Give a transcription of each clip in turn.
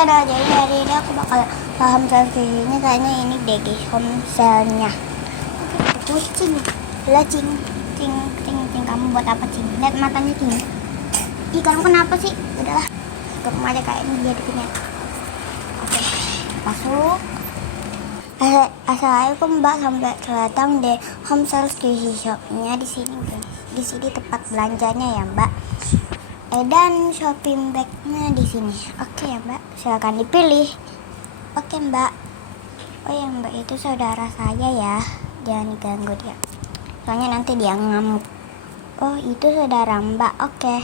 ada, jadi hari ini aku bakal paham ini kayaknya ini deh guys, homestay-nya. Kucing lah, cing kamu buat apa cing? Lihat matanya cing. Ih, kamu kenapa sih? Udahlah, ke rumah aja kayak ini dia punya. Oke, masuk. Assalamualaikum mbak, sampai datang di homestay squishy shop-nya di sini guys. Di sini tempat belanjanya ya mbak. Dan shopping bag-nya di sini. Oke ya mbak, silakan dipilih. Oke mbak. Oh ya mbak, itu saudara saya ya, jangan diganggu dia, soalnya nanti dia ngamuk. Oh itu saudara mbak. Oke,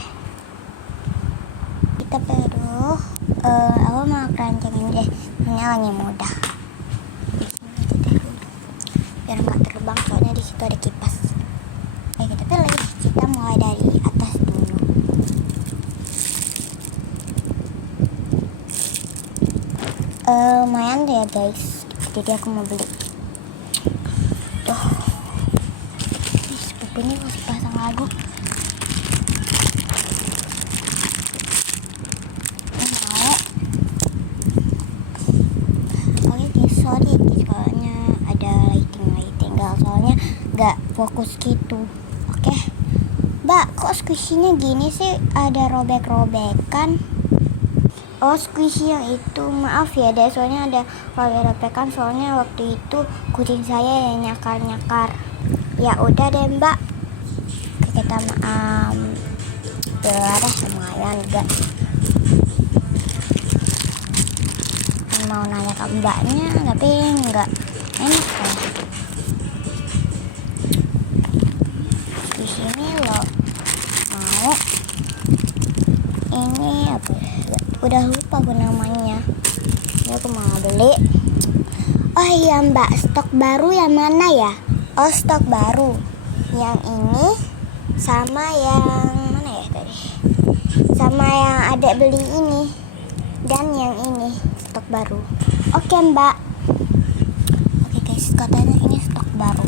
kita perlu aku mau keranjangin deh, ini lagi mudah. Biar nggak terbang, soalnya di situ ada kipas. Ayo kita pilih. Kita mulai dari atas dulu. Lumayan deh ya guys, jadi aku mau beli. Tuh, sepupu ini masih pasang lagu. Mau. Oke guys, sorry soalnya ada lighting soalnya nggak fokus gitu. Oke mbak, kok squishy-nya gini sih, ada robek-robekan? Oh squishy yang itu, maaf ya deh, soalnya ada robek-robekan, soalnya waktu itu kucing saya yang nyakar-nyakar. Ya udah deh mbak, kita ada lumayan juga. Mau nanya ke mbaknya tapi nggak enak ya. Di sini loh mau ini apa ya? Udah lupa aku namanya. Ini aku mau beli. Oh iya mbak, stok baru yang mana ya? Oh stok baru yang ini sama yang mana ya tadi? Sama yang adek beli ini dan yang ini stok baru. Oke mbak. Oke guys, katanya ini stok baru.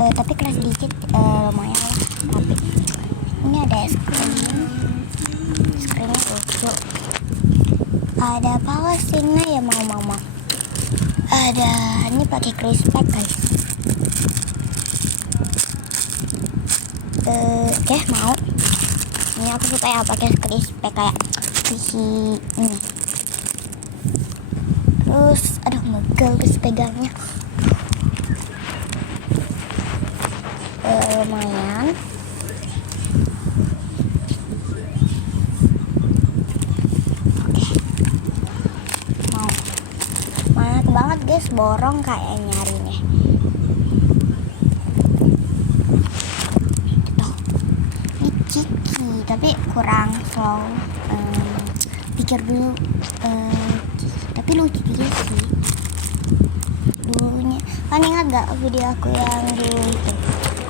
Tapi keras dikit, lumayan lah. Tapi ini ada es krim. Es krimnya lucu. Ada Palestina ya mama. Ada ini pakai crispy guys. Oke mau. Ini aku suka ya pakai crispy kayak sisi ini. Terus aduh megel guys pegangnya. Lumayan. Oke. Mau. Banyak banget guys, borong kayak nyari nih. Tuh. Ini ciki, tapi kurang slow. Pikir dulu. Tapi lucu juga sih. Dulunya. Kan ingat gak video aku yang dulu itu?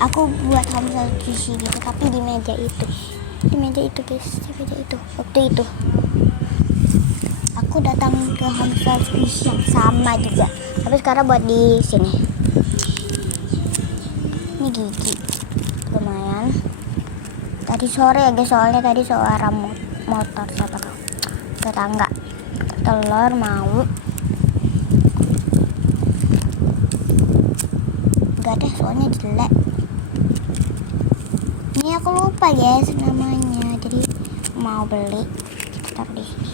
Aku buat homestay squishy gitu, tapi di meja itu guys, di meja itu. Waktu itu aku datang ke homestay squishy yang sama juga, tapi sekarang buat di sini. Ini gigi, lumayan. Tadi sore ya guys, soalnya tadi suara motor siapa tahu tetangga. Telur mau. Enggak deh, soalnya jelek. Ini aku lupa guys namanya, jadi mau beli. Kita taruh di sini.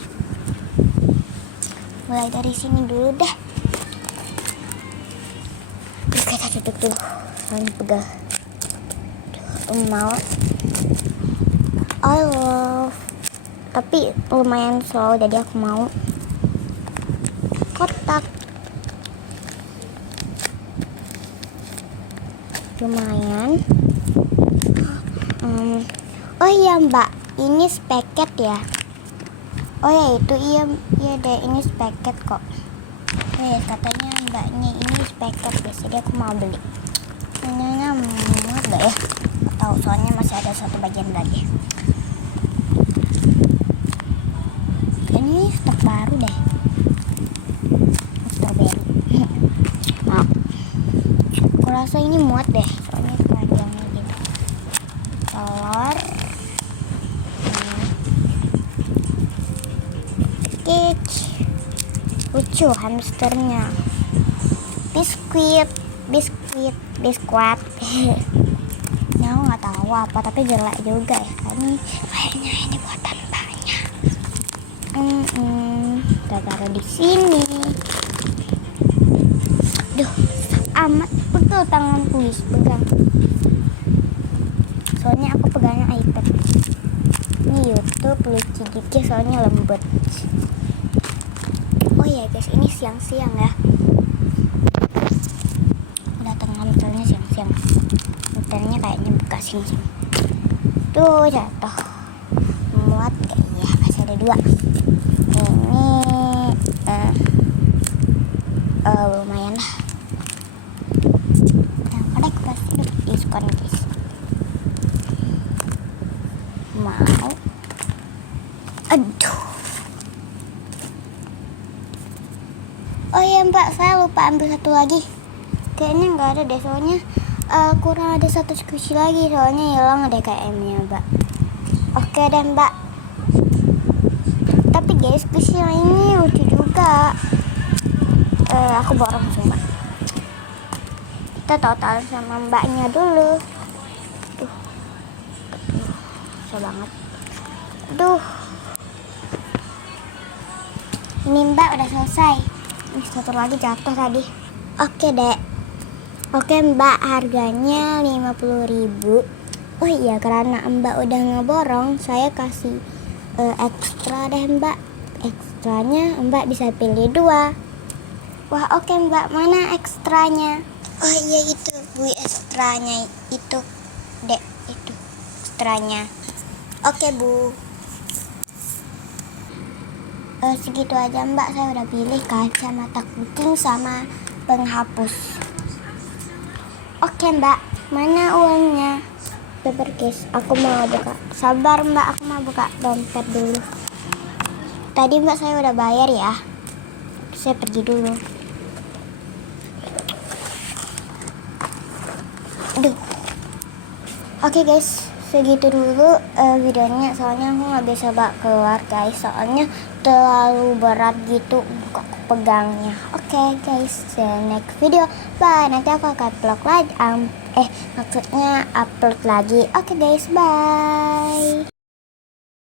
Mulai dari sini dulu deh. Kita duduk dulu. Saling pegang. Mau. I love. Tapi lumayan slow, jadi aku mau kotak. Lumayan. Oh iya mbak, ini sepaket ya? Oh ya itu iya deh, ini sepaket kok. Oh ya katanya mbaknya ini sepaket guys, jadi aku mau beli. Ini muat gak ya? Tahu soalnya masih ada satu bagian lagi. Ini stok baru deh. Strawberry. Nah, aku rasa ini muat deh, soalnya panjangnya gitu. Telur. Oke, lucu hamsternya. Biskuit. Ya aku nggak tahu apa, tapi jelek juga ya. Kayaknya ini buatan mbaknya. Kita taruh di sini. Duh, amat pegel tanganku, guys, pegang. Soalnya aku pegangnya iPad. Ini YouTube lucu juga, soalnya lembut. Oh iya guys, ini siang-siang ya. Udah tengah misalnya siang-siang. Internya kayaknya buka sini. Tuh jatuh. Muat kayaknya, masih ada 2. Ini lumayan lah. Ada pasti diskon guys. Mau. Aduh. Oh iya mbak, saya lupa ambil satu lagi. Kayaknya nggak ada deh, soalnya kurang ada 1 squishy lagi, soalnya hilang deh KM-nya mbak. Oke deh mbak. Tapi guys, squishy yang ini lucu juga. Aku borong coba. Kita total sama mbaknya dulu. Duh, susah banget. Duh. Ini mbak udah selesai. Ini satu lagi jatuh tadi. Oke dek. Oke mbak, harganya 50.000. Oh iya, karena mbak udah ngeborong, saya kasih ekstra deh mbak. Ekstranya mbak bisa pilih 2. Wah oke mbak, mana ekstranya? Oh iya itu bu, ekstranya itu dek, itu ekstranya. Oke bu. Segitu aja mbak, saya udah pilih kacamata kucing sama penghapus. Oke mbak, mana uangnya? Paper case, aku mau buka. Sabar mbak, aku mau buka dompet dulu. Tadi mbak saya udah bayar ya. Saya pergi dulu. Aduh. Oke guys, segitu dulu videonya, soalnya aku nggak bisa bawa keluar guys, soalnya terlalu berat gitu kok pegangnya. Oke guys, see you next video, bye. Nanti aku akan vlog lagi, maksudnya upload lagi. Oke guys, bye.